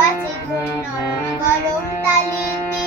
বাজে ঘূর্ণন গরম তালিতে